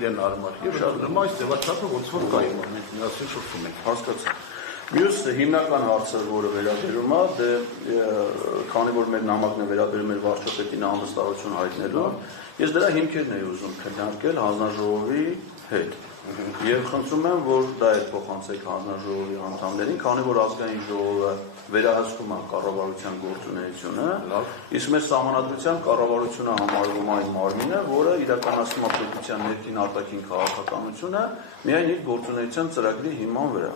իրեն արմար։ Եվ շարունակում այս ձևաչափը ոնց որ կա հիմա մենք միասին շփվում ենք։ Հասկացա։ Մյուս հիմնական հարցը, որը վերաբերում է, դե քանի որ մեր նամակն է վերաբերում էր վարչապետին անվստահություն հայտնելու, ես դրա հիմքերն էի ուզում քննարկել հանձնաժողովի հետ։ Եվ խնդրում եմ, որ դա էլ փոխանցեք հանձնաժողովի անդամներին, քանի որ ազգային ժողովը վերահսկում է կառավարության գործունեությունը, իսկ մեր սահմանադրությամբ կառավարությունը համարվում է այն մարմինը, որը իրականացնում է պետության ներքին արտաքին քաղաքականությունը միայն իր գործունեության ծրագրի հիման վրա։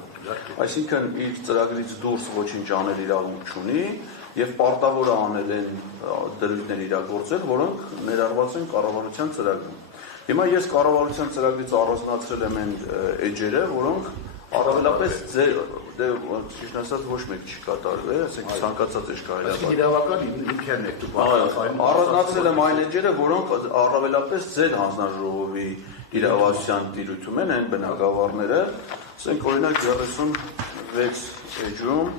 Այսինքն իր ծրագրից դուրս ոչինչ անել իրավունք չունի եւ պարտավոր է անել այն դրույթներ իրագործել, որոնք ներառված են կառավարության ծրագրում։ Հիմա ես կառավարության ծրագրից առանձնացրել եմ այն էջերը, որոնք առավելապես ճիշտ ասած ոչ մեկ չի կատարվել, ասենք ցանկացած էջ կարելի է։ Իրավական հիմքերն եք դու բացատրում։ Առանձնացրել եմ այն էջերը, որոնք առավելապես ձեր հանձնաժողովի իրավասության տիրույթում են, այն բնագավառները, ասենք օրինակ 36 էջում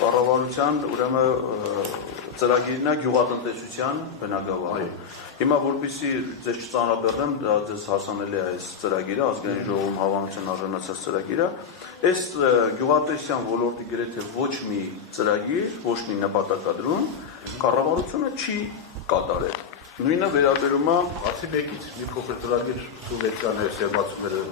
կառավարության ուրեմն ծրագիրն է գյուղատնտեսության բնագավառը։ Հիմա որպեսզի ձեզ չծանրաբեռնեմ, դա ձեզ հասանելի է այս ծրագիրը, ազգային ժողովում հավանության արժանացած ծրագիրը, այս գյուղատնտեսության ոլորտի գրեթե ոչ մի ծրագիր, ոչ մի նպատակադրում կառավարությունը չի կատարել։ Նույնը վերաբերում է բացի մեկից մի փոքր ծրագիր սուբյեկտիաների սերմացումները,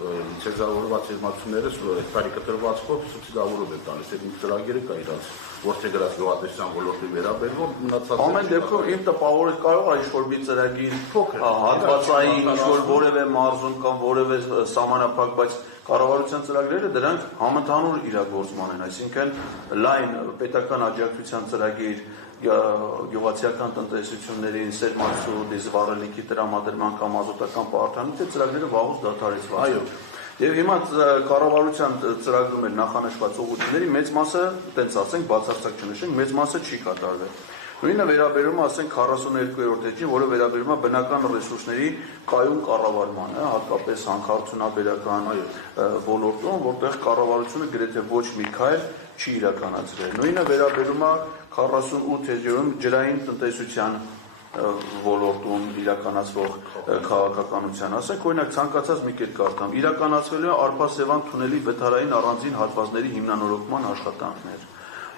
ցեզավորված սերմացումները տարի կտրվածքով սուբսիդավորում են տալիս, այդ ծրագիրը կա իրաց որտեղ գրած գյուղատնտեսության ոլորտի վերաբերող մնացած ամեն դեպքում իմ տպավորը կարող է ինչ-որ մի ծրագիր հատվածային, ինչ-որ որևէ մարզում կամ որևէ սահմանափակ, բայց կառավարության ծրագրերը դրանք համընդհանուր իրագործման են, այսինքն լայն պետական աջակցության ծրագիր գյուղացիական տնտեսություններին սերմացու, դիզվառելիքի տրամադրման կամ ազոտական պարտանյութ ծրագրերը վաղուց դադարեցված։ Այո։ Եվ հիմա կառավարության ծրագրում էր նախանշված ուղղությունների մեծ մասը, տենց ասենք, բացարձակ չնշենք, մեծ մասը չի կատարվել։ Նույնը վերաբերում է, ասենք 42-րդ էջին, որը վերաբերում է բնական ռեսուրսների կայուն կառավարմանը, հատկապես հանքարդյունաբերական ոլորտում, որտեղ կառավարությունը գրեթե ոչ մի քայլ չի իրականացրել։ Նույնը վերաբերում է 48 էջերում ջրային տնտեսության ոլորտում իրականացվող քաղաքականության, ասենք օրինակ ցանկացած մի կերպ կարդամ, իրականացվելու է Արփասևան թունելի վթարային առանձին հատվածների հիմնանորոգման աշխատանքներ։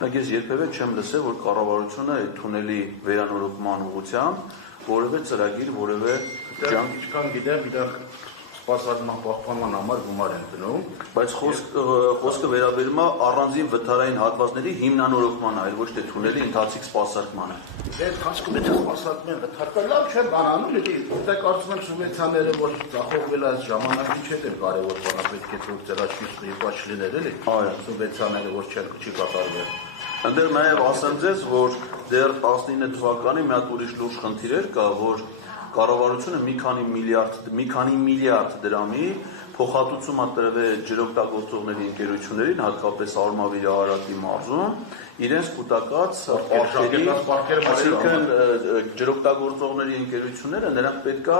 Ես երբևէ չեմ լսել, որ կառավարությունը այդ թունելի վերանորոգման ուղղությամբ որևէ ծրագիր, որևէ ջանք չկան գիտեմ, իրար սպասարկման պահպանման համար գումար են դնում, բայց խոսքը վերաբերում է առանձին վթարային հատվածների հիմնանորոգմանը, այլ ոչ թե թունելի ընթացիկ սպասարկմանը։ Այդ հասկում է սպասարկում են վթարկը լավ չեն բանանում, եթե կարծում եմ սուբյեկտիաները, որ ծախողվել այս ժամանակի չէ դեր կարևոր բանը պետք է որ ծրաչի իպաչ լիներ էլի, սուբյեկտիաները որ չի կատարվել։ Ընդդեմ նաև ասեմ ձեզ, որ դեռ 19 թվականի մի հատ ուրիշ լուրջ խնդիր էր կա, որ կառավարությունը մի քանի միլիարդ դրամի փոխհատուցում է տրվել ջրօգտագործողների ընկերություններին, հատկապես Արմավիրի Արարատի մարզում, իրենց կուտակած պարքերի, այսինքն ջրօգտագործողների ընկերությունները նրանք պետքա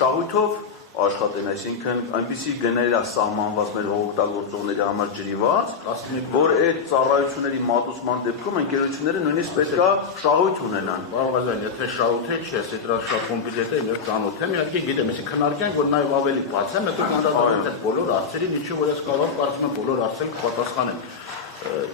շահույթով աշխատեն, այսինքն այնպիսի գներ է սահմանված մեր օգտագործողների համար ջրի վարձ, որ այդ ծառայությունների մատուցման դեպքում ընկերությունները նույնիսկ պետք է շահույթ ունենան։ Բաղազյան, եթե շահույթ է, չես դրա շատ կոմպետենտ է, եւ ծանոթ եմ, իհարկե գիտեմ, այսինքն քննարկենք, որ նաեւ ավելի բաց է, մեկը կանդադարել այդ բոլոր հարցերին, ինչու որ ես կարծում եմ բոլոր հարցերին կպատասխանեն։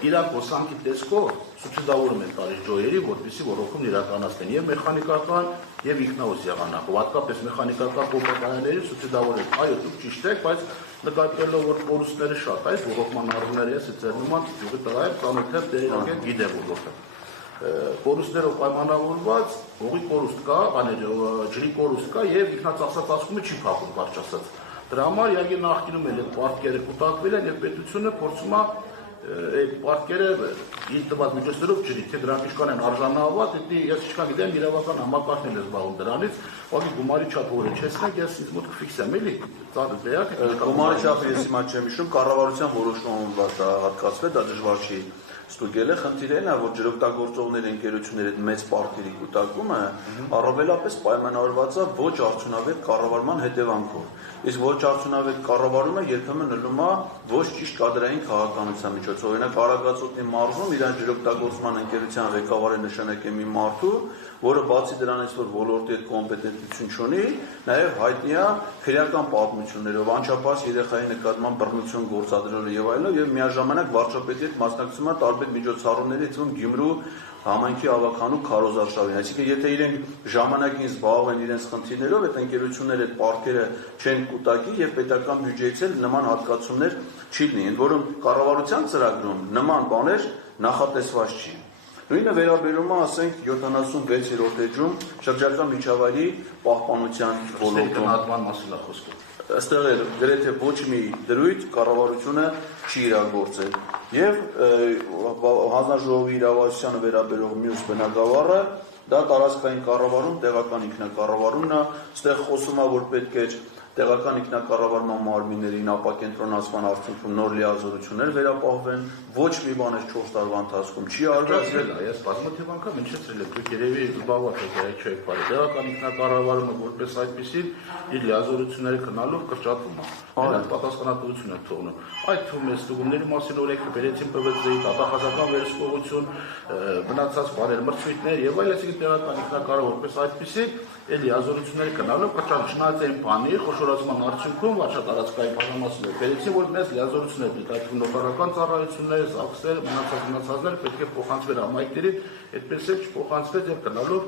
Իրար հոսանքի տեսքով սուբսիդավորում են տալիս ջոյերի, որպեսզի ռոռոկումն իրականացնեն եւ մեխանիկական եւ ինքնաուս եղանակով, հատկապես մեխանիկական կոմպոնենտների սուբսիդավորել։ Այո, դուք ճիշտ եք, բայց նկատելով որ կորուստները շատ է, ռոռոկման առումները ես ծերնուման յուղի տղա է, ծանոթ եմ, դե գիտեմ ոլորտը։ Կորուստներով պայմանավորված ուղի կորուստ կա, ջրի կորուստ կա եւ ինքնածախսածածկումը չի փոխում կարճ ասած։ Դրա համար իհարկե նախկինում էլ այդ պարտքերը կուտակվել են եւ պետությունը փորձում է այդ պարտքերը իր տված միջոցներով ջրի, թե դրանք ինչքան են արժանավորված, դա ես ինչքան գիտեմ իրավական համակարգն է զբաղվում դրանից, ուղղակի գումարի չափը որ չեսնեք, ես ինձ մոտ կֆիքսեմ էլի, ծառը դեակ է։ Գումարի չափը ես հիմա չեմ հիշում, կառավարության որոշումով դա հատկացվել, դա դժվար չի ստուգելը, խնդիրը այն է, որ ջրօգտագործողների ընկերությունների այդ մեծ պարտքերի կուտակումը առավելապես պայմանավորված է ոչ արդյունավետ կառավարման հետևանքով։ իսկ ոչ արդյունավետ կառավարումը երբեմն ելնում է ոչ ճիշտ կադրային քաղաքականության միջոցով։ Օրինակ Արագածոտնի մարզում իրան ջրօգտագործման ընկերության ղեկավարը նշանակել մի մարդու, որը բացի դրանից, որ ոլորտի հետ կոմպետենտություն չունի, նաև հայտնի է քրեական պատմություններով, անչափահաս երեխայի նկատմամբ բռնություն գործադրելով եւ այլն, եւ միաժամանակ վարչապետի հետ մասնակցում է տարբեր միջոցառումների, թվում Գյումրու համայնքի ավականու քարոզարշավին։ Այսինքն, եթե իրենք ժամանակին զբաղվեն իրենց խնդիրներով, այդ ընկերությունները այդ պարտքերը չեն կուտակի եւ պետական բյուջեից էլ նման հատկացումներ չի լինի, ընդ որում կառավարության ծրագրում նման բաներ նախատեսված չի։ Նույնը վերաբերում է, ասենք, 76-րդ էջում շրջակա միջավայրի պահպանության ոլորտում։ Այստեղ էլ գրեթե ոչ մի դրույթ կառավարությունը չի իրագործել։ Եվ հանձնաժողովի իրավասությանը վերաբերող մյուս բնագավառը դա տարածքային կառավարում, տեղական ինքնակառավարումն է, այստեղ խոսում է, որ պետք է տեղական ինքնակառավարման մարմիններին ապակենտրոնացման արդյունքում նոր լիազորություններ վերապահվեն, ոչ մի բան այս 4 տարվա ընթացքում չի արվեցել։ Ես բազմաթիվ անգամ հնչեցրել եմ, դուք երևի զբաղված եք այդ չեք բարի։ Տեղական ինքնակառավարումը որպես այդպիսին իր լիազորությունները գնալով կրճատվում է։ Այդ պատասխանատվություն է թողնում։ Այդ թվում է ստուգումների մասին օրենքը բերեցին ՊՎԾ-ի, դատախազական վերահսկողություն, մնացած բարեր, մրցույթներ եւ այլ, այսինքն տեղական ինքնակառավարումը որպես այդպիսին էլ լիազորությունները գնալով կրճատված են բանի խոշորացման արդյունքում վարչատարածքային բաժանմասները բերեցին, որ մեծ լիազորություններ դիտարկում նոտարական ծառայությունները, ԶԱԳՍ-ները, մնացածները պետք է փոխանցվեն համայնքներին, այդպես էլ չփոխանցվեց եւ գնալով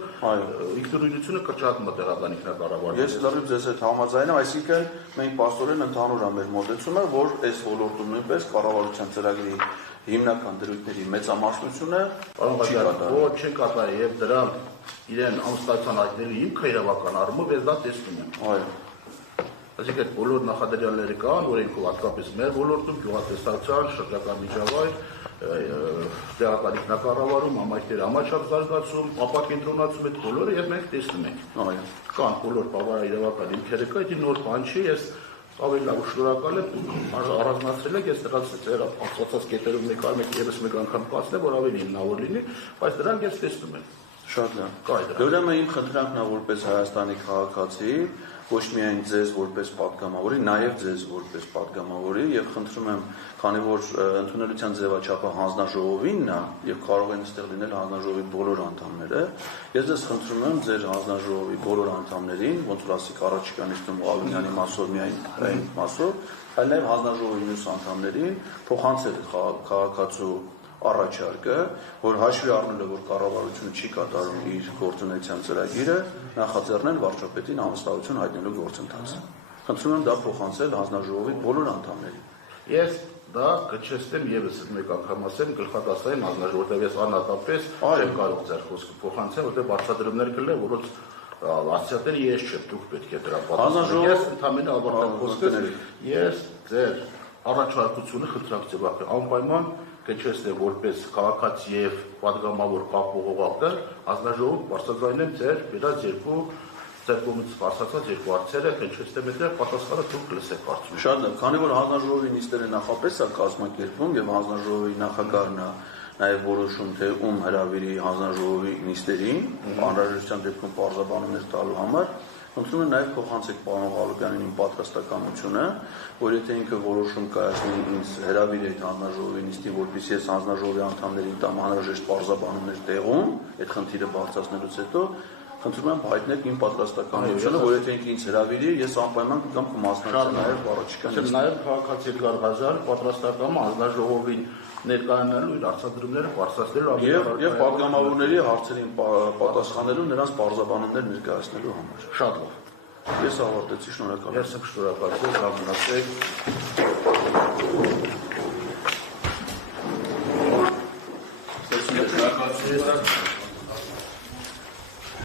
ինքնուրույնությունը կրճատում է տեղական ինքնակառավարումը։ Ես լրիվ ձեզ հետ համաձայն եմ, այսինքն մենք պաստորեն ընդհանուր է մեր մոտեցումը, որ այս ոլորտում նույնպես կառավարության ծրագրի հիմնական դրույթների մեծամասնությունը չի կատարել եւ դրա իրեն անստացան հայտնելու հիմքը իրավական առումով ես դա տեսնում եմ։ Այո։ Այսինքն բոլոր նախադրյալները կան, օրենքով հատկապես մեր ոլորտում գյուղատնտեսական, շրջակա միջավայր, տեղական ինքնակառավարում, համայնքների համաչափ զարգացում, ապակենտրոնացում այդ բոլորը եւ մենք տեսնում ենք։ Այո։ Կան բոլոր բավարար իրավական հիմքերը կա, դա նոր բան չի, ես ավելի լավ շնորհակալ եմ առանձնացրել եք, ես դրանց ձեր ասացած կետերով նկարում եք եւս մեկ անգամ բացնել, որ ավելի հիմնավոր լինի, բայց դրանք ես տեսնում եմ։ Շատ լավ։ Ուրեմն իմ խնդրանքն է որպես Հայաստանի քաղաքացի, ոչ միայն ձեզ որպես պատգամավորի, նաև ձեզ որպես պատգամավորի եւ խնդրում եմ, քանի որ ընդունելության ձևաչափը հանձնաժողովինն է եւ կարող են այստեղ լինել հանձնաժողովի բոլոր անդամները, ես ձեզ խնդրում եմ ձեր հանձնաժողովի բոլոր անդամներին, ոնց որ ասիկ առաջիկա նիստում Ալունյանի մասով միայն այն մասով, այլ նաև հանձնաժողովի մյուս անդամներին փոխանցել քաղաքացու առաջարկը, որ հաշվի առնելով, որ կառավարությունը չի կատարում իր գործունեության ծրագիրը, նախաձեռնել վարչապետին անվստահություն հայտնելու գործընթացը։ Խնդրում եմ դա փոխանցել հանձնաժողովի բոլոր անդամներին։ Ես դա կչեստեմ եւս մեկ անգամ ասեմ գլխատասային հանձնաժողովի, որտեղ ես անհատապես չեմ կարող ձեր խոսքը փոխանցել, որտեղ բացատրումներ կլինեն, որոնց ասացիաները ես չեմ, դուք պետք է դրա պատասխանեք։ Ես ընդհանրապես ավարտեմ խոսքս, ես ձեր առաջարկությունը խնդրակ ձևակերպել անպայման կչեստեմ որպես քաղաքացի եւ պատգամավոր կապողողակը հանձնաժողով բարձրաձայնեմ ձեր վերած ձեր կողմից բարձրացած երկու հարցերը կչեստեմ այդ պատասխանը դուք լսեք կարծում եմ։ Շատ լավ, քանի որ հանձնաժողովի նիստերը նախապես է կազմակերպվում եւ հանձնաժողովի նախագահն է նաև որոշում թե ում հրավիրի հանձնաժողովի նիստերին, անհրաժեշտության դեպքում պարզաբանումներ տալու համար, խնդրում եմ նաև փոխանցեք պարոն Ղալոբյանին իմ պատրաստակամությունը, որ եթե ինքը որոշում կայացնի ինձ հրավիրի այդ հանձնաժողովի նիստին, որպեսզի ես հանձնաժողովի անդամներին տամ անհրաժեշտ պարզաբանումներ տեղում, այդ խնդիրը բարձրացնելուց հետո խնդրում եմ հայտնեք իմ պատրաստակամությունը, որ եթե ինքը ինձ հրավիրի, ես անպայման կգամ կմասնակցեմ նաև առաջիկա նիստին։ Նաև քաղաքացի Էդգար Ղազարյանը պատրաստակամ հանձնաժողովին ներկայանալու իր արձադրումները բարձրացնելու եւ պատգամավորների հարցերին պատասխանելու նրանց պարզաբանումներ ներկայացնելու համար։ Շատ լավ։ Ես ավարտեցի, շնորհակալ եմ։ Ես շնորհակալ եմ,